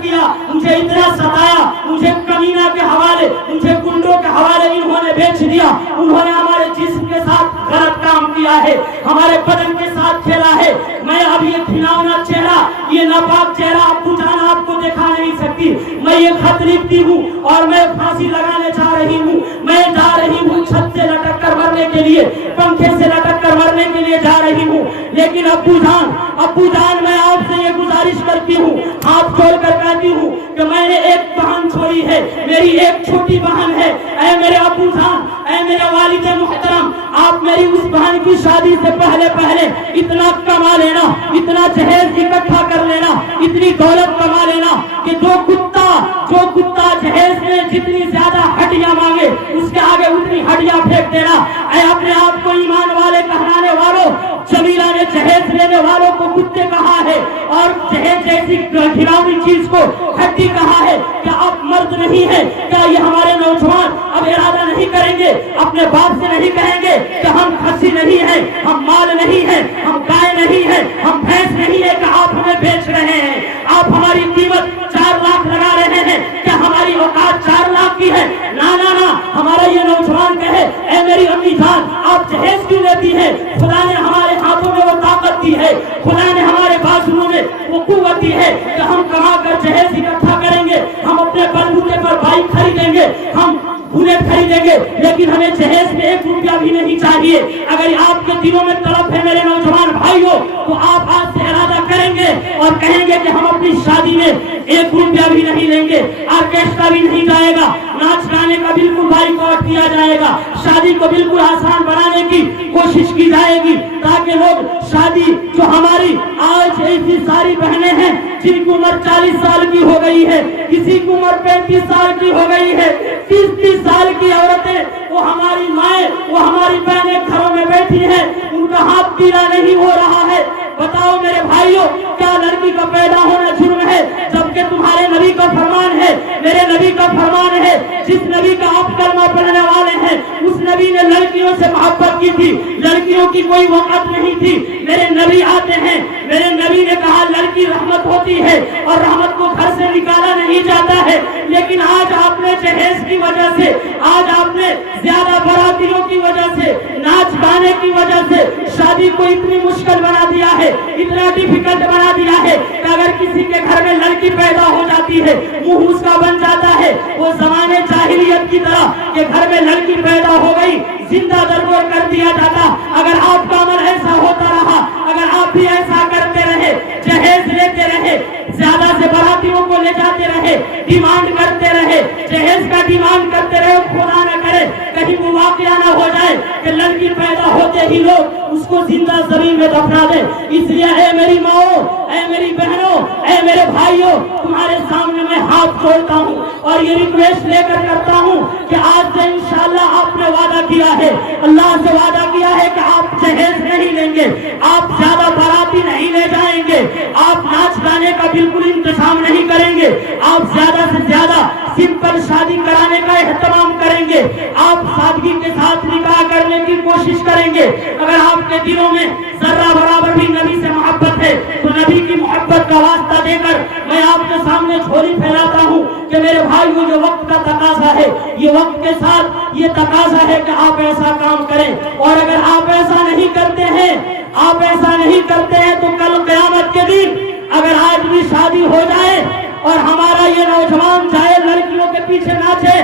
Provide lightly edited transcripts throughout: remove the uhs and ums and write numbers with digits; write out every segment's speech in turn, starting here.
किया, मुझे इतना सताया, मुझे कमीना के हवाले, मुझे गुंडों के हवाले इन्होंने बेच दिया। उन्होंने हमारे जिस्म के साथ गलत काम किया है, हमारे बदन के साथ खेला है। मैं अब ये घिनौना चेहरा, ये नापाक चेहरा अब्बू जान आपको दिखा नहीं सकती। मैं ये खत लिखती हूँ और मैं फांसी लगाने जा रही हूँ। मैं जा रही हूँ छत से लटक कर मरने के लिए, पंखे से लटक कर मरने के लिए जा रही हूँ। लेकिन अब्बू जान मैं आपसे ये गुजारिश करती हूँ, हाथ जोड़कर कहती हूँ कि मैंने एक बहन छोड़ी है, मेरी एक छोटी बहन है। ऐ मेरे अब्बू जान, ऐ मेरे वालिद मुहतरम, आप मेरी उस बहन की शादी से पहले इतना कमा लेना, इतना जहेज इकट्ठा कर लेना, इतनी दौलत कमा लेना कि जो कुत्ता जहेज में जितनी ज्यादा हड्डियां मांगे उसके आगे उतनी हड्डियां फेंक देना। ऐ अपने आप को ईमान वाले कहलाने वालों, जमीला ने जहेज लेने वालों को कुत्ते कहा है और जहेज जैसी घिनौनी चीज को हड्डी कहा है। क्या आप मर्द नहीं है? क्या ये हमारे नौजवान अब इरादा नहीं करेंगे, अपने बाप से नहीं कहेंगे कि हम खस्सी नहीं है, हम माल नहीं है, हम गाय नहीं है, हम भैंस नहीं है, कि आप हमें बेच रहे हैं, आप हमारी कीमत 4 लाख लगा रहे हैं, क्या हमारी औकात 4 लाख की है? ना ना ना, हमारा ये नौजवान कहे, ऐ मेरी अम्मी जान, आप जहेज क्यों लेती है? खुदा ने हमारे हाथों में वो ताकत दी है, खुदा ने हमारे बाजुओं में वो कुव्वत दी है कि हम कमा कर जहेज इकट्ठा करेंगे, हम अपने बलबूते पर बाइक खरीदेंगे, हम बुलेट खरीदेंगे, लेकिन हमें जहेज में 1 रुपया भी नहीं चाहिए। अगर आपके दिलों में तड़प है मेरे नौजवान भाइयों, तो आप आज से इरादा करेंगे और कहेंगे कि हम अपनी शादी में 1 रुपया भी नहीं लेंगे, ऑर्केस्ट्रा भी नहीं जाएगा, नाच गाने का बिल्कुल बाइकआउट किया जाएगा, शादी को बिल्कुल आसान बनाने की कोशिश की जाएगी, ताकि लोग शादी जो हमारी आज ऐसी सारी बहनें हैं जिनकी उम्र 40 साल की हो गई है, किसी की उम्र 35 साल की हो गई है, 30-30 साल की औरतें, वो हमारी माएँ, वो हमारी बहनें घरों में बैठी हैं, उनका हाथ पीला नहीं हो रहा है। बताओ मेरे भाइयों, क्या लड़की का पैदा होना जुर्म है? जबकि तुम्हारे नबी का फरमान है, मेरे नबी का फरमान है, जिस नबी का आप कलमा पढ़ने वाले हैं, उस नबी ने लड़कियों से मोहब्बत की थी, लड़कियों की कोई वक़्त नहीं थी। मेरे नबी आते हैं, मेरे नबी ने कहा लड़की रहमत होती है और रहमत को घर से निकाला नहीं जाता है। लेकिन आज आपने जहेज की वजह से, आज आपने ज्यादा बारातियों की वजह से, नाच गाने की वजह से शादी को इतनी मुश्किल बना दिया है, इतना डिफिकल्ट बना दिया है कि अगर किसी के घर में लड़की पैदा हो जाती है, मुंह उसका बन जाता है। वो जमाने जाहिलियत की तरह कि घर में लड़की पैदा हो गई, जिंदा दरगोर कर दिया जाता। अगर आपका अमल ऐसा होता रहा, अगर आप भी ऐसा करते रहे, जहेज लेते रहे, ज्यादा से बारातियों को ले जाते रहे, डिमांड करते रहे, जहेज का डिमांड करते रहे, खुदा न करे कहीं वो वाकया ना हो जाए कि लड़की पैदा होते ही लोग उसको जिंदा जमीन में दफना दे। इसलिए ऐ मेरी माओ, ऐ मेरी बहनों, ऐ मेरे भाइयों, तुम्हारे सामने मैं हाथ जोड़ता हूँ और ये रिक्वेस्ट लेकर करता हूँ कि आज से इंशाअल्लाह आपने वादा किया है, अल्लाह से वादा किया है कि आप जहेज नहीं लेंगे, आप ज्यादा बाराती नहीं ले जाएंगे, आप नाच गाने का बिल्कुल इंतजाम नहीं करेंगे, आप ज्यादा से ज्यादा सिंपल शादी कराने का एहतमाम करेंगे, आप सादगी के साथ निकाह करने की कोशिश करेंगे। अगर आपके दिलों में जर्रा बराबर भी नबी से मोहब्बत है तो नबी की मोहब्बत का वास्ता देकर मैं आपके सामने झोली फैलाता हूँ कि मेरे भाई वो जो वक्त का तकाजा है, ये वक्त के साथ ये तकाजा है कि आप ऐसा काम करें। और अगर आप ऐसा नहीं करते हैं, आप ऐसा नहीं करते हैं तो कल क़यामत के दिन अगर आज भी शादी हो जाए और हमारा ये नौजवान चाहे लड़कियों के पीछे नाचे,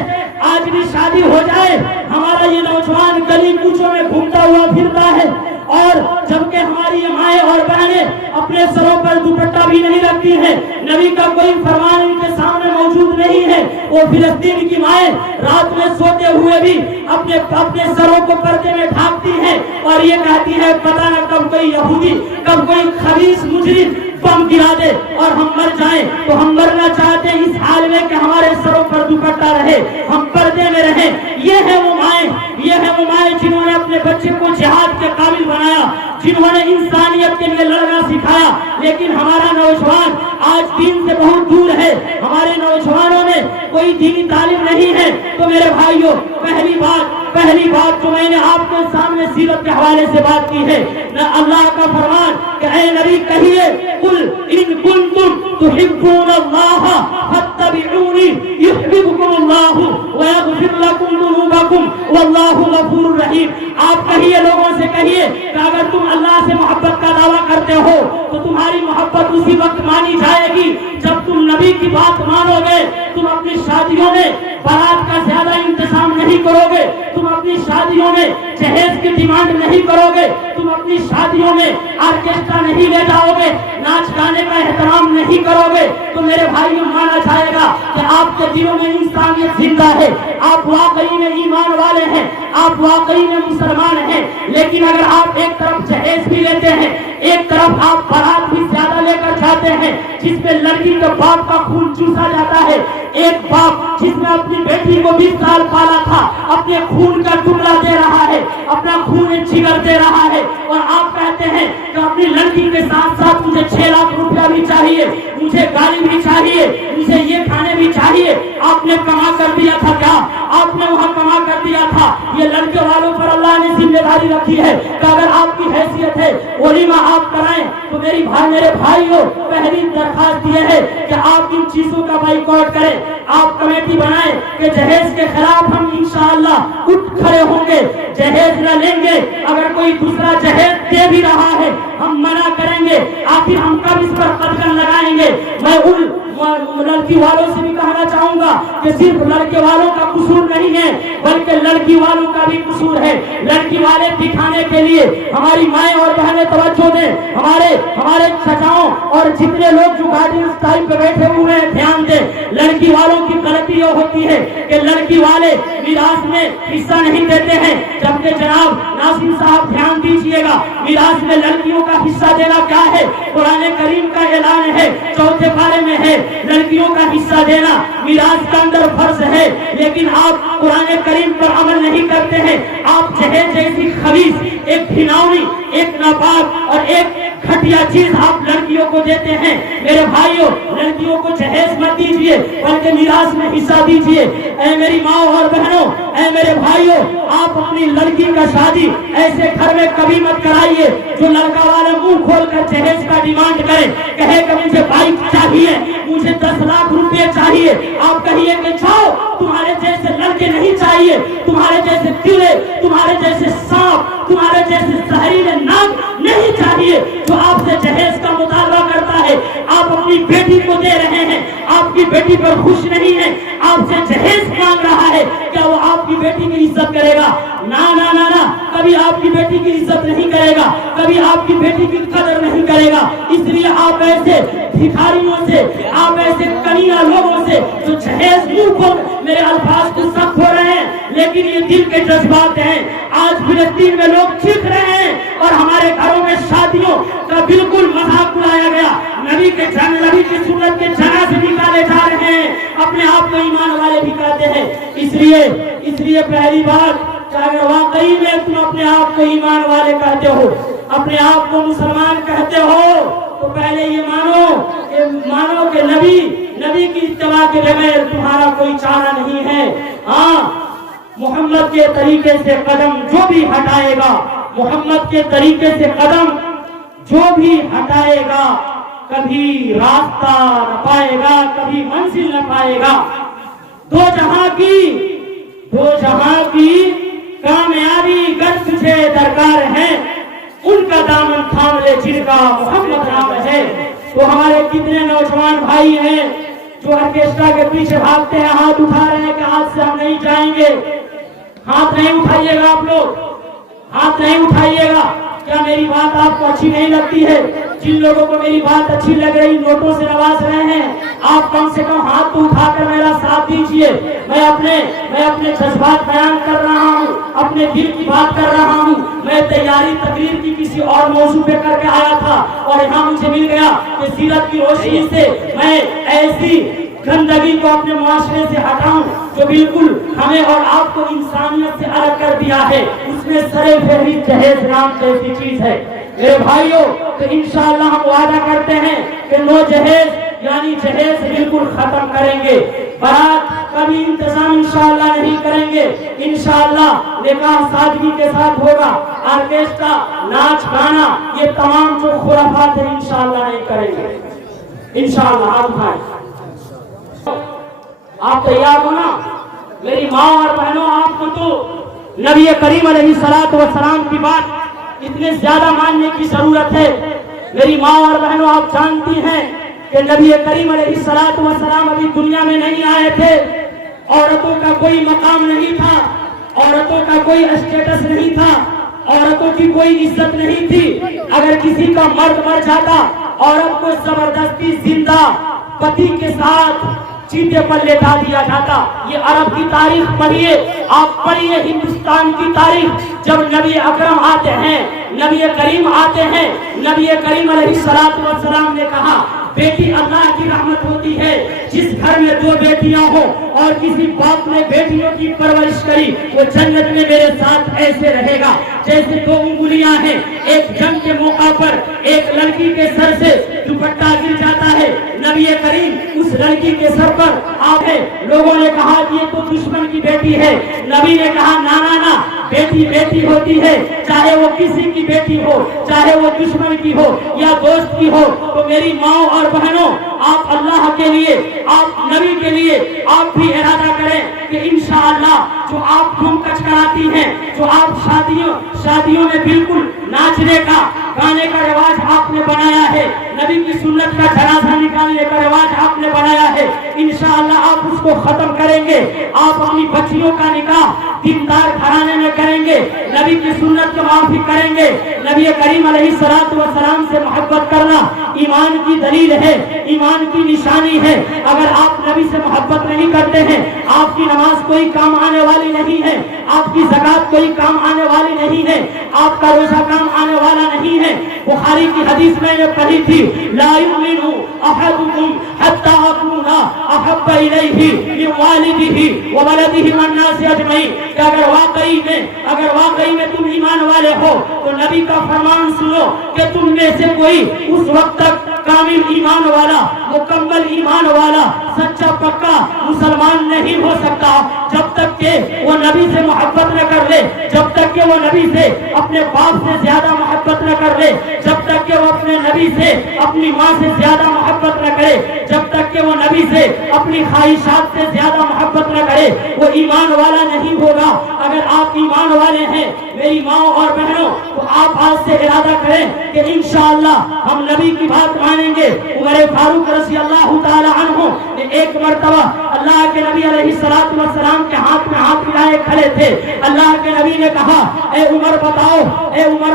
आज भी शादी हो जाए, हमारा ये नौजवान गली कूचों में घूमता हुआ फिरता है, और जबकि हमारी ये माएँ और बहनें अपने सरों पर दुपट्टा भी नहीं रखती हैं, नबी का कोई फरमान इनके सामने मौजूद नहीं है, वो फिलिस्तीन की माएँ रात में सोते हुए भी अपने सरों को पर्दे में ढांकती हैं और ये कहती है पता न कब कोई यहूदी, कब कोई खबीस मुजरिम बम गिरा दे और हम मर जाएं। तो हम मरना चाहते हैं इस हाल में कि हमारे सरों पर दुपट्टा रहे, हम पर्दे में रहे। ये है वो माएँ जिन्होंने अपने बच्चे को जिहाद के काबिल बनाया, जिन्होंने इंसानियत के लिए लड़ना सिखाया। लेकिन हमारा नौजवान आज दीन से बहुत दूर है, हमारे नौजवानों में कोई दीनी तालीम नहीं है। तो मेरे भाइयों, पहली बात پہلی بات جو میں نے آپ کے سامنے سیرت کے حوالے سے بات کی ہے، نہ اللہ کا فرمان کہ اے نبی کہیے قل ان کنتم تحبون اللہ فاتبعونی یحببکم اللہ ویغفر لکم ذنوبکم واللہ غفور رحیم۔ آپ کہیے، لوگوں سے کہیے کہ اگر تم اللہ سے محبت کا دعویٰ کرتے ہو تو تمہاری محبت اسی وقت مانی جائے گی جب تم نبی کی بات مانو گے۔ تم اپنی شادیوں میں بارات کا زیادہ انتظام نہیں کرو گے، تم اپنی شادیوں میں جہیز کی ڈیمانڈ نہیں کرو گے، تم اپنی شادیوں میں آرکیسٹرا نہیں لے جاؤ گے، ناچ گانے کا احترام نہیں کرو گے، تو میرے بھائیوں مانا جائے گا کہ آپ کے دلوں میں انسانیت زندہ ہے، آپ واقعی میں ایمان والے ہیں، آپ واقعی میں مسلمان ہیں۔ لیکن اگر آپ ایک طرف جہیز بھی لیتے ہیں، ایک طرف آپ بارات بھی زیادہ لے کر جاتے ہیں جس میں لڑکی کے باپ کا خون چوسا جاتا ہے، ایک باپ جس نے اپنی بیٹی کو 20 سال پالا تھا اپنے خون کا ٹکڑا دے رہا ہے، اپنا خون جگر دے رہا ہے، اور آپ کہتے ہیں کہ اپنی لڑکی کے ساتھ ساتھ مجھے 6 لاکھ روپیہ بھی چاہیے، مجھے گاڑی بھی چاہیے، مجھے یہ کھانے بھی چاہیے۔ آپ نے کما کر دیا تھا کیا؟ آپ نے وہاں کما کر دیا تھا؟ یہ لڑکے والوں پر اللہ نے ذمہ داری رکھی ہے کہ اگر آپ کی حیثیت ہے ولیمہ آپ کرائیں تو میرے بھائیوں پہلی درخواست یہ ہے کہ آپ ان چیزوں کا بائیکاٹ کریں، آپ کمیٹی بنائیں کہ جہیز کے خلاف ہم انشاءاللہ اٹھ کھڑے ہوں گے، جہیز نہ لیں گے، اگر کوئی دوسرا جہیز دے بھی رہا ہے ہم منع کریں گے، آخر ہم کب اس پر قدغن لگائیں گے۔ میں ان لڑکی والوں سے بھی کہنا چاہوں گا کہ صرف لڑکے والوں کا قصور نہیں ہے بلکہ لڑکی والوں کا بھی قصور ہے۔ لڑکی والے دکھانے کے لیے ہماری مائیں اور بہنیں توجہ دیں، ہمارے چچاؤں اور جتنے لوگ جو گارڈین ٹائم پہ بیٹھے ہوئے ہیں دھیان دیں۔ لڑکی والوں کی غلطی یہ ہوتی ہے کہ لڑکی والے میراث میں حصہ نہیں دیتے ہیں، جبکہ جناب ناظرین صاحب دھیان دیجئے گا، میراث میں لڑکیوں کا حصہ دینا کیا ہے؟ قرآن کریم کا اعلان ہے، 4 پارے میں ہے، لڑکیوں کا حصہ دینا میراث کا اندر فرض ہے، لیکن آپ قرآن کریم پر عمل نہیں کرتے ہیں۔ آپ جہیز جیسی خبیث، ایک گھناؤنی، ایک ناپاک اور ایک گھٹیا چیز آپ لڑکیوں کو دیتے ہیں۔ میرے بھائیوں، لڑکیوں کو جہیز مت دیجئے بلکہ میراث میں حصہ دیجئے۔ اے میری ماں اور بہنوں، اے میرے بھائیوں، آپ اپنی لڑکی کا شادی ایسے گھر میں کبھی مت کرائیے جو لڑکا والا منہ کھول کر جہیز کا ڈیمانڈ کرے، کہے کہ مجھے بائک چاہیے، مجھے 10 لاکھ روپے چاہیے۔ آپ کہیے کہ جاؤ، تمہارے جیسے لڑکے نہیں چاہیے، تمہارے جیسے کیڑے، تمہارے جیسے سانپ، تمہارے جیسے زہریلے ناگ نہیں چاہیے جو آپ سے جہیز کا مطالبہ کرتا ہے۔ آپ اپنی بیٹی کو دے رہے ہیں، آپ کی بیٹی پر خوش نہیں ہے، آپ سے جہیز مانگ رہا ہے، کیا وہ آپ کی بیٹی کی عزت کرے گا؟ نا نا نا نا، کبھی آپ کی بیٹی کی عزت نہیں کرے گا، کبھی آپ کی بیٹی کی قدر نہیں کرے گا۔ اس لیے آپ ایسے بھکاریوں سے، آپ ایسے کمینہ لوگوں سے جو جہیز منہ کو، میرے الفاظ کو سخت ہو رہے ہیں لیکن یہ دل کے جذبات ہیں۔ آج فلسطین میں لوگ چیخ رہے ہیں اور ہمارے گھروں میں شادیوں کا بالکل مذاق اڑایا گیا، نبی کی سنت کے جنازے نکالے جا رہے ہیں، اپنے آپ کو ایمان والے بھی کہتے ہیں۔ اس لیے پہلی بات کہ اگر واقعی میں تم اپنے آپ کو ایمان والے کہتے ہو، اپنے آپ کو مسلمان کہتے ہو، تو پہلے یہ مانو کہ نبی کی اتباع کے بغیر تمہارا کوئی چارہ نہیں ہے۔ ہاں، محمد کے طریقے سے قدم جو بھی ہٹائے گا، محمد کے طریقے سے قدم جو بھی ہٹائے گا، کبھی راستہ نہ پائے گا، کبھی منزل نہ پائے گا۔ دو جہاں کی کامیابی گر تجھے درکار ہے، ان کا دامن تھام لے جن کا محمد نام ہے۔ تو ہمارے کتنے نوجوان بھائی ہیں جو آرکیسٹرا کے پیچھے بھاگتے ہیں، ہاتھ اٹھا رہے ہیں کہ آج سے ہم نہیں جائیں گے۔ ہاتھ نہیں اٹھائیے گا، آپ لوگ ہاتھ نہیں اٹھائیے گا۔ کیا میری بات آپ کو اچھی نہیں لگتی ہے؟ جن لوگوں کو میری بات اچھی لگ رہی نوٹوں سے نواز رہے ہیں، آپ کم سے کم ہاتھ تو اٹھا کر میرا ساتھ دیجئے۔ میں اپنے جذبات بیان کر رہا ہوں، اپنے دل کی بات کر رہا ہوں۔ میں تیاری تقریر کی کسی اور موضوع پہ کر کے آیا تھا اور یہاں مجھے مل گیا کہ سیرت کی روشنی سے میں ایسی گندگی کو اپنے معاشرے سے ہٹاؤں جو بالکل ہمیں اور آپ کو انسانیت سے الگ کر دیا ہے۔ اس میں سرے فہرست جہیز نام جیسی چیز ہے۔ میرے بھائیوں، تو انشاءاللہ ہم وعدہ کرتے ہیں کہ نو جہیز یعنی جہیز بالکل ختم کریں گے۔ بارات کبھی انتظام انشاءاللہ نہیں کریں گے. انشاءاللہ نکاح سادگی کے ساتھ ہوگا. آرکیسٹرا، ناچ گانا، یہ تمام جو خرافات ہیں انشاءاللہ نہیں کریں گے. انشاءاللہ. آپ بھائی آپ تیار ہو نا؟ میری ماں اور بہنوں، آپ کو تو نبی کریم علیہ السلام کی بات اتنے زیادہ ماننے کی ضرورت ہے. میری ماں اور بہنوں، آپ جانتی ہیں کہ نبی کریم علیہ السلام ابھی دنیا میں نہیں آئے تھے. عورتوں کا کوئی مقام نہیں تھا، عورتوں کا کوئی اسٹیٹس نہیں تھا، عورتوں کی کوئی عزت نہیں تھی. اگر کسی کا مرد مر جاتا، عورت کو زبردستی زندہ پتی کے ساتھ چیتے پر لٹا دیا جاتا. یہ عرب کی تاریخ پڑھیے، آپ پڑھیے ہندوستان کی تاریخ. جب نبی اکرم آتے ہیں، نبی کریم آتے ہیں، نبی کریم علیہ السلام نے کہا بیٹی اللہ کی رحمت ہوتی ہے. جس گھر میں دو بیٹیاں ہوں اور کسی باپ نے بیٹیوں کی پرورش کری، وہ جنت میں میرے ساتھ ایسے رہے گا جیسے دو انگلیاں ہیں. ایک جنگ کے موقع پر ایک لڑکی کے سر سے دوپٹہ گر جاتا ہے، نبی کریم اس لڑکی کے سر پر آئے. لوگوں نے کہا کہ یہ تو دشمن کی بیٹی ہے. نبی نے کہا نا نا نا، بیٹی بیٹی ہوتی ہے، چاہے وہ کسی کی بیٹی ہو، چاہے وہ دشمن کی ہو یا دوست کی ہو. تو میری ماں اور بہنوں، آپ اللہ کے لیے، آپ نبی کے لیے آپ بھی ارادہ کریں کہ انشاءاللہ جو آپ دھوم کچکراتی ہیں، جو آپ شادیوں میں بالکل ناچنے کا، گانے کا رواج آپ نے بنایا ہے، نبی کی سنت کا جنازہ نکالنے کا رواج آپ نے بنایا ہے، انشاءاللہ آپ اس کو ختم کریں گے. آپ اپنی بچیوں کا نکاح دیندار گھرانے میں کریں گے، نبی کی سنت کو معافی کریں گے. نبی کریم علیہ السلام سے محبت کرنا ایمان کی دلیل ہے، ایمان کی نشانی ہے. اگر آپ نبی سے محبت نہیں کرتے ہیں، آپ کی نماز کوئی کام آنے والی نہیں ہے، آپ کی زکات کوئی کام آنے والی نہیں ہے، آپ کا روزہ کام آنے والا نہیں ہے. بخاری کی حدیث میں نے پڑھی تھی، لا یؤمن احدکم حتی اکون احب الیہ من والدہ وولدہ والناس اجمعین. کہ اگر واقعی میں تم ایمان والے ہو تو نبی کا فرمان سنو کہ تم میں سے کوئی اس وقت تک کامل ایمان والا، مکمل ایمان والا، سچا پکا مسلمان نہیں ہو سکتا جب تک کہ وہ نبی سے محبت نہ کر لے، جب تک کہ وہ نبی سے اپنے باپ سے زیادہ محبت نہ کر لے، جب تک کہ وہ اپنے نبی سے اپنی ماں سے زیادہ محبت نہ کرے، جب تک کہ وہ نبی سے اپنی خواہشات سے زیادہ محبت نہ کرے، وہ ایمان والا نہیں ہوگا. اگر آپ ایمان والے ہیں میری ماں اور بہنوں، تو آپ آج سے ارادہ کریں کہ انشاءاللہ ہم نبی کی بات مانیں گے. عمر فاروق رضی اللہ تعالی عنہ نے ایک مرتبہ اللہ کے نبی علیہ السلام کے ہاتھ میں ہاتھ ملائے کھڑے تھے. اللہ کے نبی نے کہا اے عمر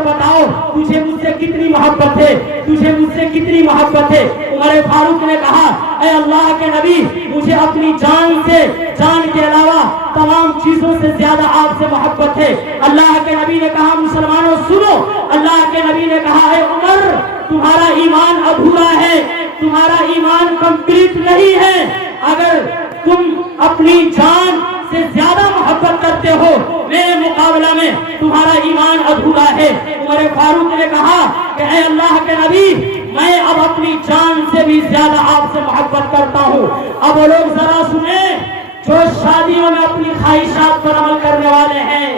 بتاؤ تجھے مجھ سے کتنی محبت ہے، تجھے مجھ سے کتنی محبت ہے. عمر فاروق نے کہا اے اللہ کے نبی، مجھے اپنی جان کے علاوہ تمام چیزوں سے زیادہ آپ سے محبت ہے. اللہ کے نبی نے کہا مسلمانوں سنو، اللہ کے نبی نے کہا اے عمر تمہارا ایمان ادھورا ہے، تمہارا ایمان کمپلیٹ نہیں ہے. اگر تم اپنی جان سے زیادہ محبت کرتے ہو میرے مقابلہ میں، تمہارا ایمان ادھورا ہے. عمر فاروق نے کہا کہ اے اللہ کے نبی، میں اب اپنی جان سے بھی زیادہ آپ سے محبت کرتا ہوں. اب وہ لوگ ذرا سنیں جو شادیوں میں اپنی خواہشات پر عمل کرنے والے ہیں،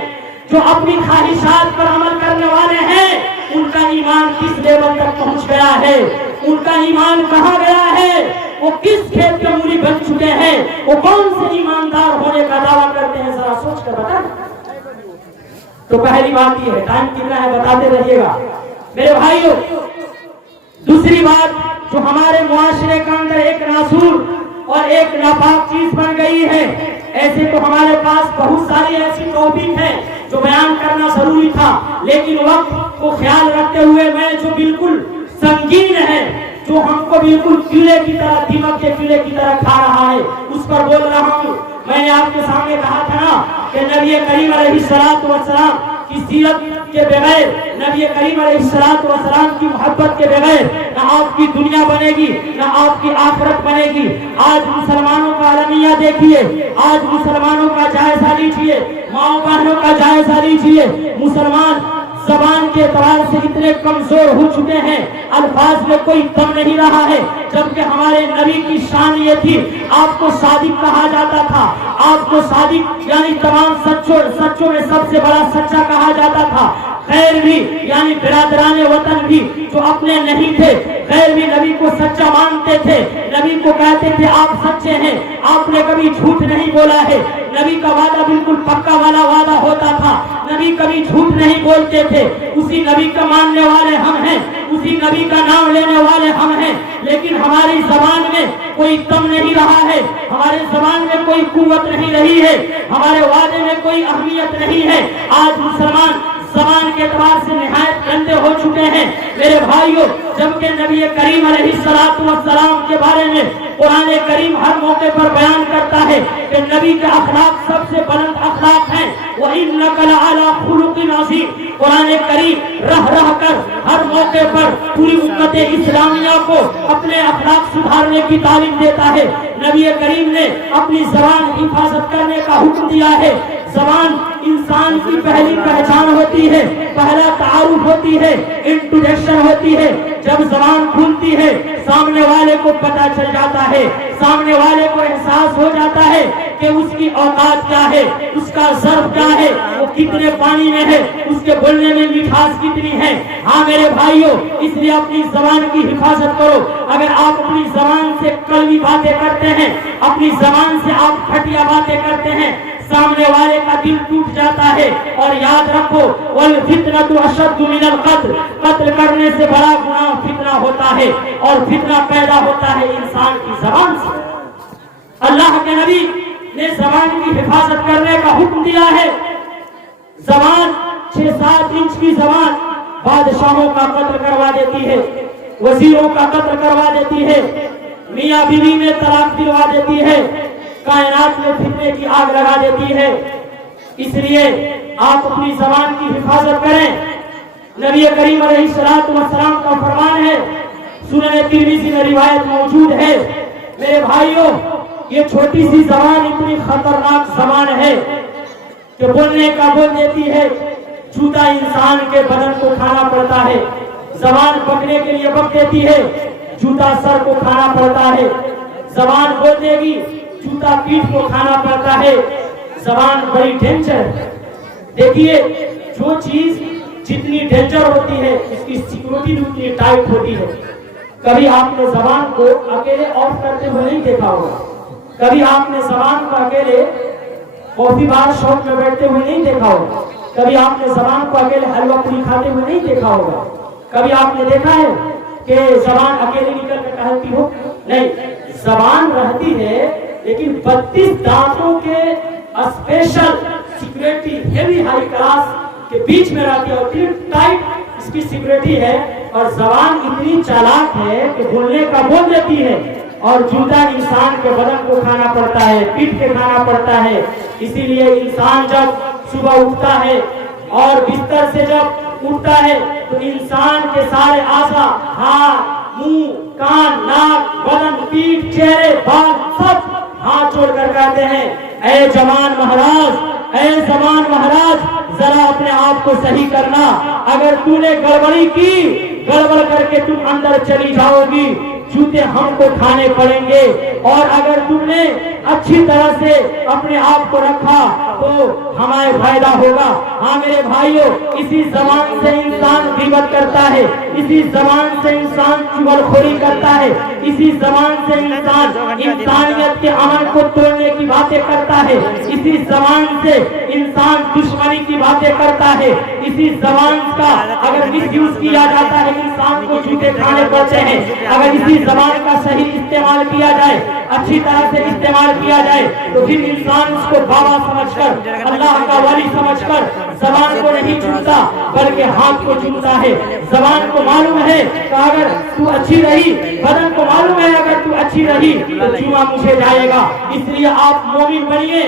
جو اپنی خواہشات پر عمل کرنے والے ہیں، ان کا ایمان کس لیول تک پہنچ گیا ہے، ان کا ایمان کہاں گیا ہے، وہ کس کھیت کے مولی بن چکے ہیں، وہ کون سے ایماندار ہونے کا دعویٰ کرتے ہیں، ذرا سوچ کر بتائیں. تو پہلی بات یہ ہے، ٹائم کتنا ہے بتاتے رہیے گا میرے بھائیوں. دوسری بات جو ہمارے معاشرے کے اندر ایک ناسور اور ایک ناپاک چیز بن گئی ہے، ایسے تو ہمارے پاس بہت ساری ایسی ٹاپک ہیں جو بیان کرنا ضروری تھا، لیکن وقت کو خیال رکھتے ہوئے میں جو بالکل سنگین ہے، جو ہم کو بالکل کیڑے کی طرح، دیمک کے کیڑے کی طرح کھا رہا ہے، اس پر بول رہا ہوں. میں نے آپ کے سامنے کہا تھا نا کہ نبی کریم علیہ السلام کی سیرت کے بغیر، نبی کریم علیہ السلام کی محبت کے بغیر نہ آپ کی دنیا بنے گی، نہ آپ کی آخرت بنے گی. آج مسلمانوں کا المیہ دیکھیے، آج مسلمانوں کا جائزہ لیجیے، ماں بہنوں کا جائزہ لیجیے. مسلمان زبان کے اعتبار سے اتنے کمزور ہو چکے ہیں، الفاظ میں کوئی دم نہیں رہا ہے، جبکہ ہمارے نبی کی شان یہ تھی، آپ کو صادق کہا جاتا تھا، آپ کو صادق یعنی تمام سچوں میں سب سے بڑا سچا کہا جاتا تھا۔ غیر بھی یعنی برادران وطن بھی جو اپنے نہیں تھے، غیر بھی نبی کو سچا مانتے تھے، نبی کو کہتے تھے آپ سچے ہیں، آپ نے کبھی جھوٹ نہیں بولا ہے، نبی کا وعدہ بالکل پکا والا وعدہ ہوتا تھا، نبی کبھی جھوٹ نہیں بولتے تھے، اسی نبی کا ماننے والے ہم ہیں، اسی نبی کا نام لینے والے ہم ہیں، لیکن ہماری زبان میں کوئی دم نہیں رہا ہے، ہمارے زبان میں کوئی قوت نہیں رہی ہے، ہمارے وعدے میں کوئی اہمیت نہیں ہے۔ آج مسلمان زبان کے اعتبار سے نہایت گندے ہو چکے ہیں میرے بھائیوں، جبکہ نبی کریم علیہ السلام کے بارے میں قرآن کریم ہر موقع پر بیان کرتا ہے کہ نبی کے اخلاق سب سے بلند اخلاق ہیں، وَإِنَّكَ لَعَلَىٰ خُلُقٍ عَظِيمٍ۔ قرآن کریم رہ کر ہر موقع پر پوری امت اسلامیہ کو اپنے اخلاق سدھارنے کی تعلیم دیتا ہے۔ نبی کریم نے اپنی زبان حفاظت کرنے کا حکم دیا ہے۔ زبان انسان کی پہلی پہچان ہوتی ہے، پہلا تعارف ہوتی ہے، انٹروڈکشن ہوتی ہے۔ جب زبان کھلتی ہے سامنے والے کو پتہ چل جاتا ہے، سامنے والے کو احساس ہو جاتا ہے کہ اس کی اوقات کیا ہے، اس کا ظرف کیا ہے، وہ کتنے پانی میں ہے، اس کے بولنے میں مٹھاس کتنی ہے۔ ہاں میرے بھائیوں، اس لیے اپنی زبان کی حفاظت کرو۔ اگر آپ اپنی زبان سے کڑوی باتیں کرتے ہیں، اپنی زبان سے آپ گھٹیا باتیں کرتے ہیں، سامنے والے کا دل ٹوٹ جاتا ہے۔ اور یاد رکھو والفتنة اشد من القتل، قتل کرنے سے بڑا گناہ فتنہ ہوتا ہے، اور فتنہ پیدا ہوتا ہے انسان کی زبان سے۔ اللہ کے نبی نے زبان کی حفاظت کرنے کا حکم دیا ہے۔ زبان 6-7 انچ کی زبان بادشاہوں کا قتل کروا دیتی ہے، وزیروں کا قتل کروا دیتی ہے، میاں بیوی میں طلاق دلوا دیتی ہے، کائنات میں فتنے کی آگ لگا دیتی ہے۔ اس لیے آپ اپنی زبان کی حفاظت کریں۔ نبی کریم علیہ السلام کا فرمان ہے، سنن ترمذی میں روایت موجود ہے۔ میرے بھائیوں، یہ چھوٹی سی زبان اتنی خطرناک زبان ہے کہ بولنے کا بول دیتی ہے، جوتا انسان کے بدن کو کھانا پڑتا ہے۔ زبان پکنے کے لیے بک دیتی ہے، جوتا سر کو کھانا پڑتا ہے۔ زبان بول دے گی، جوتا پیٹھ کو کھانا پڑتا ہے۔ زبان بڑی ڈینجر ہے۔ دیکھیے، جو چیز جتنی ڈینجر ہوتی ہے اس کی سیکورٹی بھی اتنی ٹائٹ ہوتی ہے۔ کبھی آپ نے زبان کو اکیلے آف کرتے ہوئے نہیں دیکھا ہوگا، کبھی آپ نے زبان کو اکیلے کافی بار شاپ میں بیٹھتے ہوئے نہیں دیکھا ہوگا، کبھی آپ نے زبان کو اکیلے حلوہ پوری کھاتے ہوئے نہیں دیکھا ہوگا، کبھی آپ نے دیکھا ہے کہ زبان اکیلے نکل کے ٹہلتی ہو؟ نہیں، زبان رہتی ہے لیکن 32 دانتوں کے special security heavy high class کے بیچ میں رہتی ہے، اور ٹائٹ اس کی سیکریٹی ہے۔ اور زبان اتنی چالاک ہے کہ بولنے کا بول دیتی ہے، اور جوتا انسان کے بدن کو کھانا پڑتا ہے، پیٹ کے کھانا پڑتا ہے۔ اسی لیے انسان جب صبح اٹھتا ہے اور بستر سے جب اٹھتا ہے تو انسان کے سارے اعضاء، ہاتھ، منہ، کان، ناک، بدن، پیٹھ، چہرے، بال سب ہاتھ جوڑ کر کہتے ہیں، اے جوان مہاراج، اے زمان مہاراج، ذرا اپنے آپ کو صحیح کرنا۔ اگر تو نے گڑبڑی کی، گڑبڑ کر کے تم اندر چلی جاؤ گی، جوتے ہم کو کھانے پڑیں گے۔ اور اگر تم نے اچھی طرح سے اپنے آپ کو رکھا تو ہمیں فائدہ ہوگا۔ ہاں میرے بھائیوں، اسی زبان سے انسان غیبت کرتا ہے، اسی زبان سے انسان چغلخوری کرتا ہے، اسی زبان سے انسان انسانیت کے عمل کو توڑنے کی باتیں کرتا ہے، اسی زبان سے انسان دشمنی کی باتیں کرتا ہے۔ اسی زبان کا اگر مس یوز کیا جاتا ہے انسان کو جوتے کھانے پڑتے ہیں۔ اگر اسی زبان کا صحیح استعمال کیا جائے، اچھی طرح سے استعمال کیا جائے، تو پھر انسان اس کو بابا سمجھ کر، اللہ کا ولی سمجھ کر زبان کو نہیں چومتا بلکہ ہاتھ کو چومتا ہے۔ زبان کو معلوم ہے کہ اگر تو اچھی رہی، بدن کو معلوم ہے اگر تو اچھی رہی تو چوما مجھے جائے گا۔ اس لیے آپ مومن بنیے،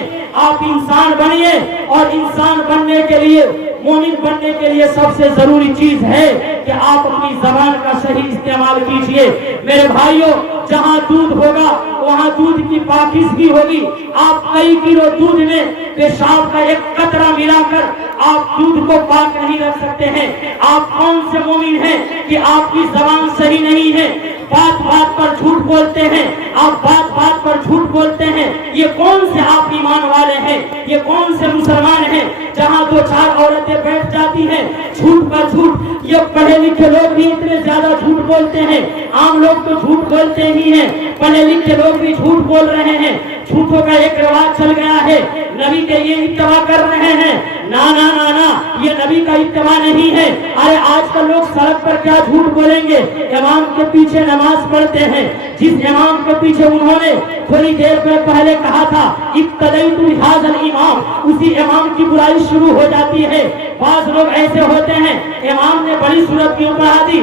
آپ انسان بنیے، اور انسان بننے کے لیے، مومن بننے کے لیے سب سے ضروری چیز ہے کہ آپ اپنی زبان کا صحیح استعمال کیجئے۔ میرے بھائیوں، جہاں دودھ ہوگا वहाँ दूध की पाकिज़गी होगी। आप कई किलो दूध में पेशाब का एक कतरा मिलाकर आप दूध को पाक नहीं रख सकते हैं। आप कौन से मोमिन हैं कि आपकी जबान सही नहीं है, बात बात पर झूठ बोलते हैं, आप बात बात पर झूठ बोलते हैं। ये कौन से आप ईमान वाले हैं, ये कौन से मुसलमान हैं जहाँ दो चार औरतें बैठ जाती हैं झूठ पर झूठ। ये पढ़े लिखे लोग भी इतने ज्यादा झूठ बोलते हैं, आम लोग तो झूठ बोलते ही हैं, पढ़े लिखे लोग भी झूठ बोल रहे हैं। झूठों का एक रिवाज चल गया है, नबी के ये इत्तबा कर रहे हैं। ना ना ना ना, ये नबी का इत्तबा नहीं है। अरे आजकल लोग सड़क पर क्या झूठ बोलेंगे, इमाम के पीछे नमाज पढ़ते हैं। जिस इमाम के पीछे उन्होंने थोड़ी देर पहले कहा था इक्तदईतु हाज़ल इमाम, उसी इमाम की बुराई शुरू हो जाती है। बाज़ लोग ऐसे होते हैं, इमाम ने बड़ी सूरत क्यों पढ़ा दी,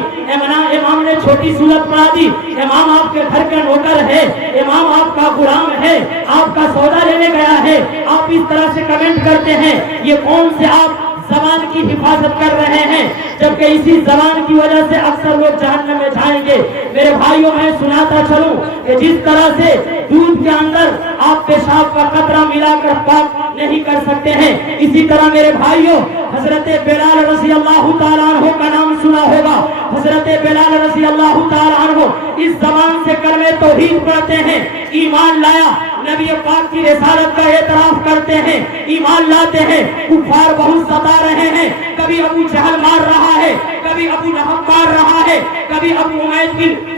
इमाम ने छोटी सूरत पढ़ा दी, इमाम आपके घर का नौकर है, इमाम आपका गुलाम है, आपका सौदा लेने गया है। आप इस तरह से कमेंट करते हैं, ये कौन से आप ज़बान की हिफाजत कर रहे हैं, जबकि इसी ज़बान की वजह से अक्सर लोग जहन्नम में जाएंगे। मेरे भाइयों, मैं सुनाता चलूं कि जिस तरह से दूध के अंदर आप पेशाब का कतरा मिलाकर पाक नहीं कर सकते हैं, इसी तरह मेरे भाइयों हजरत बिलाल रज़ी अल्लाह ताला अन्हु का नाम सुना होगा। हजरत बिलाल रज़ी अल्लाह ताला अन्हु इस ज़बान से कलमे तौहीद पढ़ते हैं, ईमान लाया, नबी पाक की रिसालत का एतराफ करते हैं, ईमान लाते हैं। कुफार बहुत सता रहे हैं, कभी अबू जहल मार रहा है, कभी अबू लहब मार रहा है, कभी अबू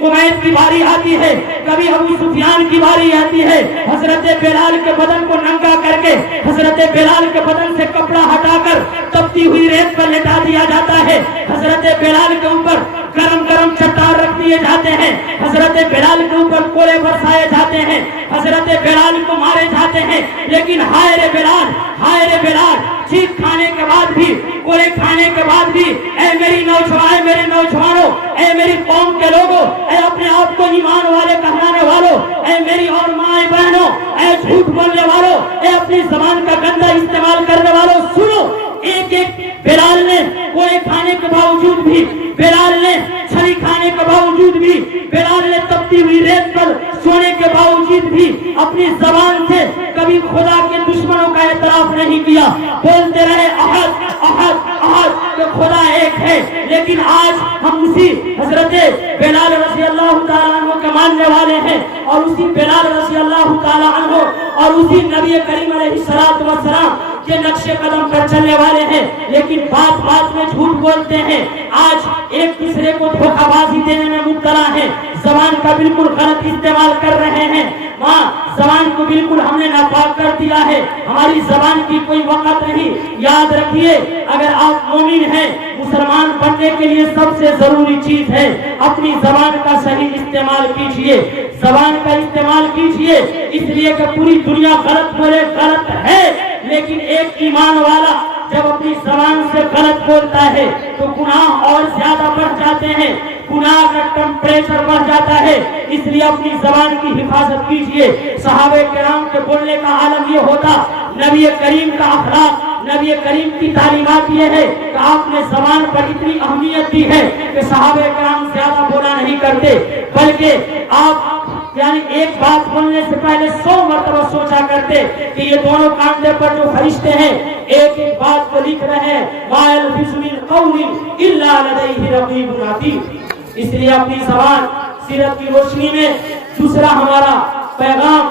उमैद की बारी आती है, कभी अबू सुफियान की बारी आती है। हजरत बिलाल के बदन को नंगा करके, हजरत बिलाल के बदन से कपड़ा हटाकर तपती हुई रेत पर लेटा दिया जाता है। हजरत बिलाल के ऊपर गरम गरम चट्टान रख दिए जाते हैं, हजरत बिलाल के ऊपर कोड़े बरसाए जाते हैं, हजरत बिलाल को मारे जाते हैं। लेकिन हाय रे बिलाल, हाय रे बिलाल, चीख खाने के बाद भी, कोड़े खाने के बाद भी, ऐ मेरी नौजवान, मेरे नौजवानों, ऐ मेरी कौम के लोगों, ऐ अपने आप को ईमान वाले कहलाने वालों, ऐ मेरी और माए बहनों, ऐ झूठ बोलने वालों, ऐ अपनी जबान का गंदा इस्तेमाल करने वालों, सुनो। एक एक बिलाल ने कोड़े खाने के बावजूद भी, बिलाल ने छड़ी खाने के बावजूद भी, बिलाल ने तपती हुई रेत पर सोने के बावजूद भी अपनी जबान से कभी खुदा के दुश्मनों का एतराफ नहीं किया। बोलते रहे अहद अहद अहद, तो खुदा एक है। लेकिन आज हम उसी हजरत बिलाल रज़ी अल्लाह ताला अन्हु के मानने वाले हैं, और उसी बिलाल रज़ी अल्लाह ताला अन्हु और उसी नबी करीम अलैहिस्सलातु वस्सलाम के नक्शे कदम पर चलने वाले हैं। लेकिन बात बात में झूठ बोलते हैं, आज एक दूसरे को धोखाबाजी देने में मुब्तला हैं, ज़बान का बिल्कुल गलत इस्तेमाल कर रहे हैं। माँ, ज़बान को बिल्कुल हमने नापाक कर दिया है, हमारी ज़बान की कोई वक़्त नहीं। याद रखिए, अगर आप मोमिन हैं, मुसलमान बनने के लिए सबसे जरूरी चीज है अपनी ज़बान का सही इस्तेमाल कीजिए, ज़बान का इस्तेमाल कीजिए। इसलिए कि पूरी दुनिया गलत बोले, गलत है, लेकिन एक ईमान वाला जब अपनी ज़बान से गलत बोलता है तो गुनाह और ज्यादा बढ़ जाते हैं, गुनाह का टेम्परेचर बढ़ जाता है। इसलिए अपनी ज़बान की हिफाजत कीजिए। सहाबे किराम के बोलने का आलम ये होता, नबी करीम का अखलाक, नबी करीम की तालीमात ये है कि आपने ज़बान पर इतनी अहमियत दी है कि सहाबे किराम ज्यादा बोला नहीं करते, बल्कि आप यानी एक बात बोलने से पहले 100 मरतबा सोचा करते कि ये दोनों कांधे पर जो फरिश्ते हैं एक एक बात को लिख रहे हैं। मायल बिस्मिल कौलिन इल्ला लदैहि रक़ीबुन अतीद। इसलिए अपनी ज़बान सीरत की रोशनी में दूसरा हमारा पैगाम,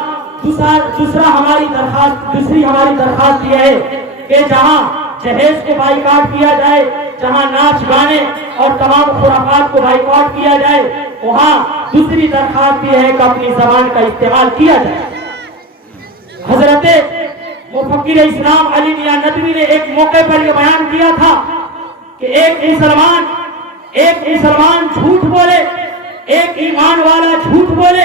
दूसरी हमारी दरखास्त यह है कि जहाँ जहेज को बाइकाट किया जाए, जहाँ नाच गाने और तमाम खुराफात को बाइकाट किया जाए, वहाँ दूसरी दरखास्त यह है कि अपनी ज़बान का इस्तेमाल किया जाए। हजरत मुफक्किर इस्लाम अली मियां नदवी ने एक मौके पर यह बयान किया था कि एक मुसलमान झूठ बोले, एक ईमान वाला झूठ बोले,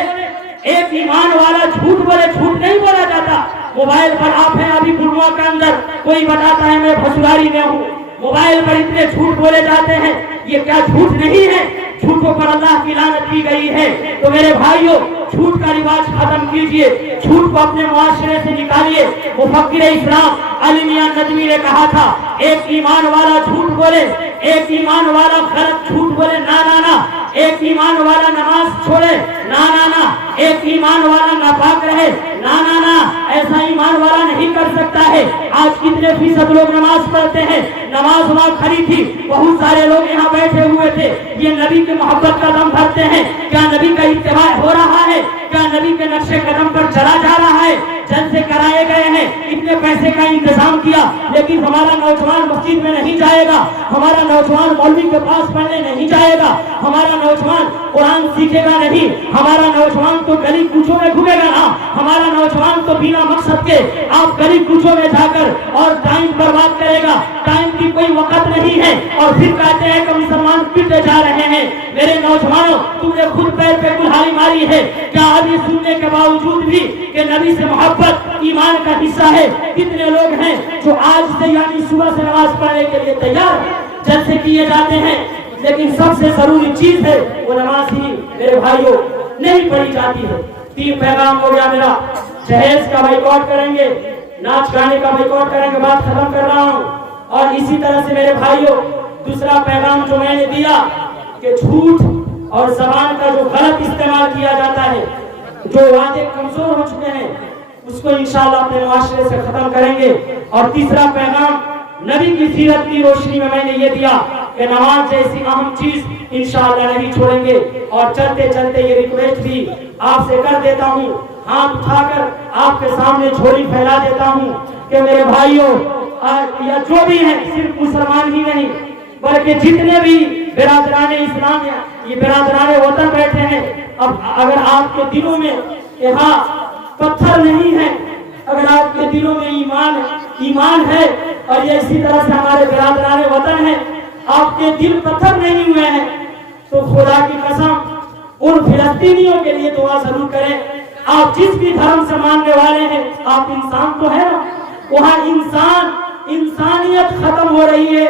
एक ईमान वाला झूठ बोले, झूठ नहीं बोला जाता। मोबाइल पर आप हैं अभी गुरुआ के अंदर, कोई बताता है मैं भसुरारी में हूँ, मोबाइल पर इतने झूठ बोले जाते हैं, ये क्या झूठ नहीं है? झूठों पर अल्लाह की लानत की गई है। तो मेरे भाइयों, झूठ का रिवाज खत्म कीजिए, झूठ को अपने मुआशरे से निकालिए। मुफक्किर इस्लाम अली मियां नदवी ने कहा था, एक ईमान वाला झूठ बोले, एक ईमान वाला गलत झूठ बोले, ना ना ना, एक ईमान वाला नमाज छोड़े, ना ना ना, एक ईमान वाला नापाक रहे, ना ना ना, ऐसा ईमान वाला नहीं कर सकता है। आज कितने फीसद लोग नमाज पढ़ते हैं, नमाज वहाँ खड़ी थी, बहुत सारे लोग यहाँ बैठे हुए थे, ये नबी की मोहब्बत का दम भरते हैं। क्या नबी का इत्तिबा हो रहा है? क्या नबी के नक्शे कदम पर चला जा रहा है? जलसे कराए गए हैं, इतने पैसे का इंतजाम किया, लेकिन हमारा नौजवान मस्जिद में नहीं जाएगा, हमारा नौजवान मौलवी के पास पढ़ने नहीं जाएगा, हमारा नौजवान कुरान सीखेगा नहीं, हमारा नौजवान तो गली कूचों में घूमेगा ना, हमारा नौजवान तो बिना मकसद के आप गली कूचों में जाकर और टाइम बर्बाद करेगा। टाइम की कोई वक्त नहीं है और फिर कहते हैं कि मुसलमान पिटे जा रहे हैं। मेरे नौजवानों, तुमने खुद पैर पे कुल्हाड़ी मारी है। क्या अब ये सुनने के बावजूद भी कि नबी से मोहब्बत ईमान का हिस्सा है, कितने लोग हैं जो आज से यानी सुबह से नमाज पढ़ने के लिए तैयार जलसे किए जाते हैं, लेकिन सबसे जरूरी चीज है वो नमाज ही मेरे भाइयों नहीं पढ़ी जाती है। 3 पैगाम हो गया मेरा। जहेज का बाइकआउट करेंगे, नाच गाने का बाइकआउट करेंगे, बात खत्म कर रहा हूँ। और इसी तरह से मेरे भाइयों, दूसरा पैगाम जो मैंने दिया कि झूठ और जबान का जो गलत इस्तेमाल किया जाता है, जो वादे कमजोर हो चुके हैं, उसको इंशाअल्लाह अपने मुआशरे से खत्म करेंगे। और तीसरा पैगाम नबी की सीरत की रोशनी में मैंने ये दिया कि नमाज जैसी अहम चीज इंशाअल्लाह नहीं छोड़ेंगे। और चलते चलते ये रिक्वेस्ट भी आपसे कर देता हूँ, हाथ उठाकर आपके सामने झोली फैला देता हूँ कि मेरे भाइयों या जो भी है, सिर्फ मुसलमान ही नहीं बल्कि जितने भी बिरादरान इस्लाम या ये बिरादरान वतन बैठे हैं, अब अगर आपके दिलों में यहाँ पत्थर नहीं है, अगर आपके दिलों में ईमान है और ये इसी तरह से हमारे बिरादरान वतन है, आपके दिल पत्थर नहीं हुए हैं, तो खुदा की कसम उन फिलिस्तीनियों के लिए दुआ जरूर करें। आप जिस भी धर्म से मानने वाले हैं, आप इंसान तो है ना, वहाँ इंसानियत खत्म हो रही है।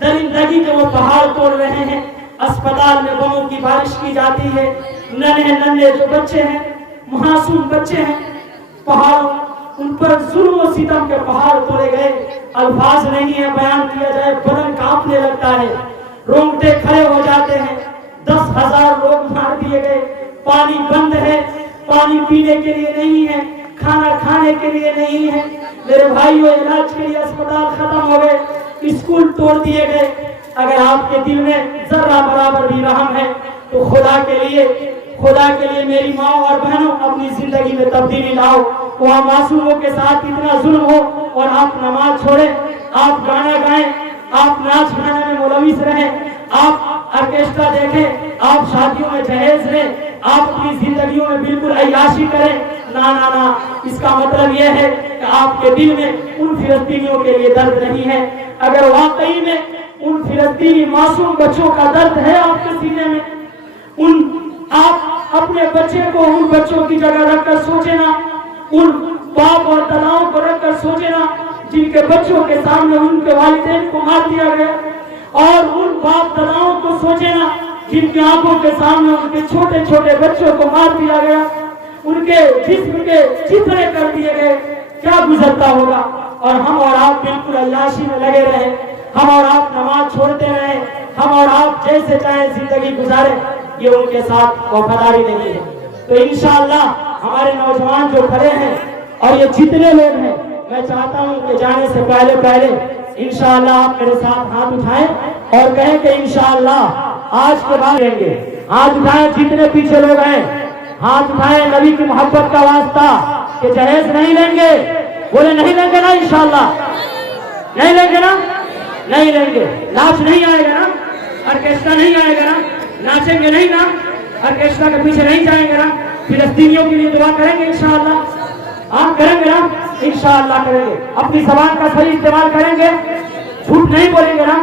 दरिंदगी के वो पहाड़ तोड़ रहे हैं, अस्पताल में बमों की बारिश की जाती है, नन्हे जो बच्चे हैं, मासूम बच्चे हैं, पहाड़ों उन पर जुल्म और सितम के पहाड़ तोड़े गए। अल्फाज नहीं है बयान किया जाए, बदन कांपने लगता है, रोंगटे खड़े हो जाते हैं। 10,000 लोग मार दिए गए, पानी बंद है, पानी पीने के लिए नहीं है, खाना खाने के लिए नहीं है। मेरे भाइयों, इलाज के लिए अस्पताल खत्म हो गए, स्कूल तोड़ दिए गए। अगर आपके दिल में जरा बराबर भी रहम है तो खुदा के लिए मेरी माँ और बहनों, अपनी जिंदगी में तब्दीली लाओ। वहाँ मासूमों के साथ इतना जुल्म हो और आप नमाज छोड़े, आप गाना गाएं, आप नाच गाने में मुलविस रहें, आप ऑर्केस्ट्रा देखें, आप शादियों में जहेज लें, आप अपनी जिंदगियों में बिल्कुल अय्याशी करें। ना ना ना, इसका मतलब यह है कि आपके दिल में उन फिलिस्तीनियों के लिए दर्द नहीं है। अगर वाकई में उन फिलिस्तीनी मासूम बच्चों का दर्द है आपके सीने में, आप अपने बच्चे को उन बच्चों की जगह रखकर सोचे ना, उन बाप और दादाओं को रखकर सोचे ना जिनके बच्चों के सामने उनके वालिदैन को मार दिया गया, और उन बाप दादाओं को सोचे ना जिनकी आंखों के सामने उनके छोटे छोटे बच्चों को मार दिया गया, उनके जिस्म के चित्रे कर दिए गए। क्या गुजरता होगा। और हम और आप बिल्कुल अय्याशी में लगे रहे, हम और आप नमाज छोड़ते रहे, हम और आप जैसे चाहे जिंदगी गुजारे, ये उनके साथ वफादारी नहीं है। तो इंशाअल्लाह हमारे नौजवान जो खड़े हैं और ये जितने लोग हैं, मैं चाहता हूँ कि जाने से पहले इंशाअल्लाह आप मेरे साथ हाथ उठाएं और कहें कि इंशाअल्लाह आज के बाद लेंगे। हाथ उठाएं, जितने पीछे लोग हैं हाथ उठाएं, नबी की मोहब्बत का वास्ता कि जहेज नहीं लेंगे। बोले नहीं लेंगे ना, इंशाअल्लाह नहीं लेंगे ना, नहीं लेंगे। नाच नहीं आएगा ना, ऑर्केस्ट्रा नहीं आएगा ना, नाचेंगे नहीं ना, ऑर्केस्ट्रा के पीछे नहीं जाएंगे ना, फिलिस्तीनियों के लिए दुआ करेंगे इंशाअल्लाह। आप करेंगे ना, इंशाअल्लाह करेंगे। अपनी जबान का सही इस्तेमाल करेंगे, झूठ नहीं बोलेंगे ना,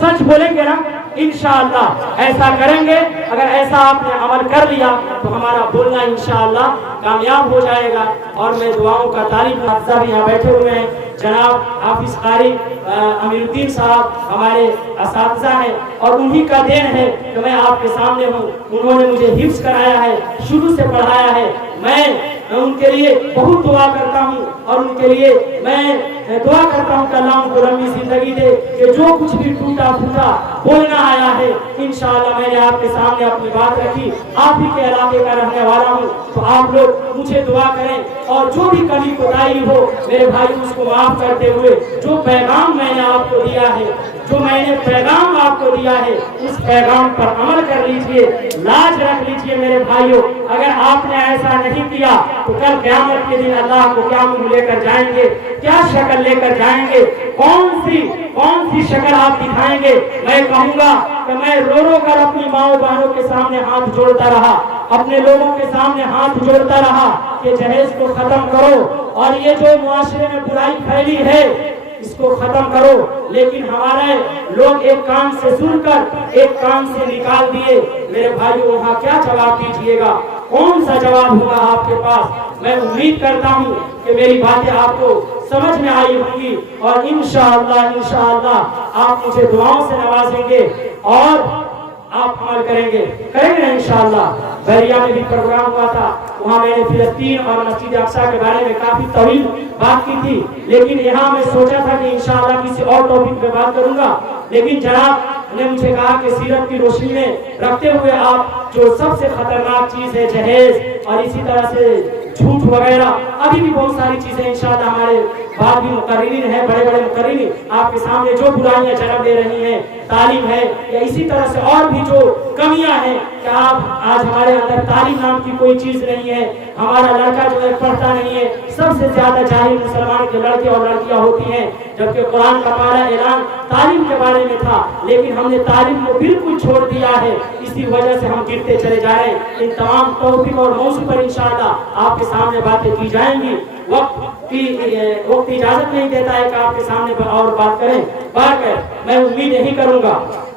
सच बोलेंगे ना, इंशाअल्लाह ऐसा करेंगे। अगर ऐसा आपने अमल कर लिया तो हमारा बोलना इंशाअल्लाह कामयाब हो जाएगा। और मैं दुआओं का तारीफ अफजा भी यहाँ बैठे हुए हैं, जनाब हाफिज कारी अमीरुद्दीन साहब हमारे असातिज़ा हैं और उन्हीं का देन है कि मैं आपके सामने हूँ। उन्होंने मुझे हिफ्ज़ कराया है, शुरू से पढ़ाया है। मैं उनके लिए बहुत दुआ करता हूँ और उनके लिए मैं मैं दुआ करता हूँ कि अल्लाह उनको लंबी जिंदगी दे कि जो कुछ भी टूटा फूटा बोलना आया है इंशाअल्लाह मैंने आपके सामने अपनी बात रखी, आप ही के इलाके का रहने वाला हूँ, तो आप लोग मुझे दुआ करें और जो भी कमी कोताही हो मेरे भाई उसको माफ करते हुए जो पैगाम मैंने आपको दिया है, जो मैंने पैगाम आपको दिया है उस पैगाम पर अमल कर लीजिए, लाज रख लीजिए मेरे भाइयों। अगर आपने ऐसा नहीं किया तो कल क़यामत के दिन अल्लाह को क्या मुंह लेकर जाएंगे, क्या शक्ल लेकर जाएंगे, कौन सी शक्ल आप दिखाएंगे। मैं कहूँगा कि मैं रो रो कर अपनी माओ बहनों के सामने हाथ जोड़ता रहा, अपने लोगों के सामने हाथ जोड़ता रहा कि जहेज को खत्म करो और ये जो मुआशरे में बुराई फैली है इसको खत्म करो, लेकिन हमारे लोग एक कान से सुनकर एक कान से निकाल दिए। मेरे भाइयों वहाँ क्या जवाब दीजिएगा, कौन सा जवाब होगा आपके पास। मैं उम्मीद करता हूँ कि मेरी बातें आपको समझ में आई होंगी और इंशाअल्लाह आप मुझे दुआओं से नवाजेंगे और आप अमल करेंगे ना इंशाअल्लाह। बहरिया में भी प्रोग्राम हुआ था, वहाँ मैंने फिलिस्तीन और मस्जिद अक्सा के बारे में काफी तवील बात की थी, लेकिन यहाँ मैं सोचा था कि इंशाअल्लाह किसी और टॉपिक पे बात करूंगा, लेकिन जनाब ने मुझे कहा कि सीरत की रोशनी में रखते हुए आप जो सबसे खतरनाक चीज है जहेज और इसी तरह से झूठ वगैरह, अभी भी बहुत सारी चीजें इंशाअल्लाह हमारे बाद भी मुकर्रिरीन है, बड़े बड़े मुकर्रिरीन आपके सामने जो बुराइयां जन्म दे रही हैं, तालीम है या इसी तरह से और भी जो कमियां हैं कि आप आज हमारे अंदर तालीम नाम की कोई चीज नहीं है, हमारा लड़का जो है पढ़ता नहीं है, सबसे ज्यादा जाहिल मुसलमान के लड़के और लड़कियां होती हैं, जबकि कुरान का पारा ऐलान तालीम के बारे में था, लेकिन हमने तालीम को बिल्कुल छोड़ दिया है, इसी वजह से हम गिरते चले जा रहे हैं। इन तमाम टॉपिक और मौजू पर इंशाअल्लाह आपके सामने बातें की जाएंगी। वक्त इजाजत नहीं देता है कि आपके सामने और बात करें, मैं उम्मीद यही करूंगा,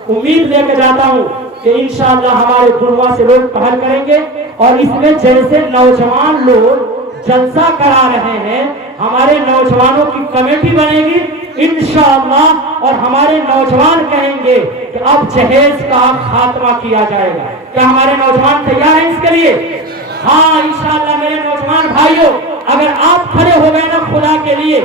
उम्मीद लेकर जाता हूँ कि इंशाअल्लाह हमारे गुरुआ से लोग पहल करेंगे और इसमें जैसे नौजवान लोग जलसा करा रहे हैं, हमारे नौजवानों की कमेटी बनेगी इंशाअल्लाह और हमारे नौजवान कहेंगे कि अब जहेज का खात्मा किया जाएगा। क्या हमारे नौजवान तैयार हैं इसके लिए? हाँ इंशाअल्लाह मेरे नौजवान भाइयों, अगर आप खड़े हो गए ना खुदा के लिए,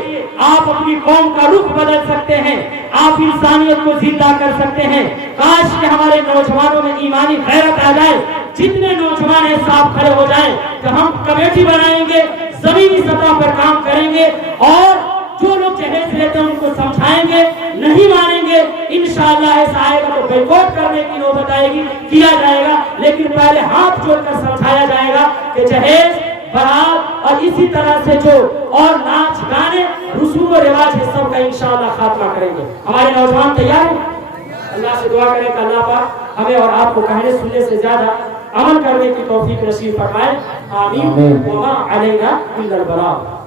आप अपनी कौम का रुख बदल सकते हैं, आप इंसानियत को जिंदा कर सकते हैं। काश कि हमारे नौजवानों में ईमानी गैरत आ जाए, जितने नौजवान हैं साफ खड़े हो जाएं कि हम कमेटी बनाएंगे, जमीनी सतह पर काम करेंगे और जो लोग जहेज लेते हैं उनको समझाएंगे, नहीं मानेंगे इंशाअल्लाह ऐसा आएगा तो बैकआउट करने की नौबत आएगी, किया जाएगा, लेकिन पहले हाथ जोड़कर समझाया जाएगा कि जहेज, बारात और इसी तरह से जो और नाच गाने रसूम और रिवाज है सबका इंशाअल्लाह खात्मा करेंगे। हमारे नौजवान तैयार हैं? अल्लाह से दुआ करें कि अल्लाह पाक हमें और आपको कहने सुनने से ज्यादा अमल करने की तौफीक नसीब फरमाए। आमीन। वमा अलैना इल्लल बलाग।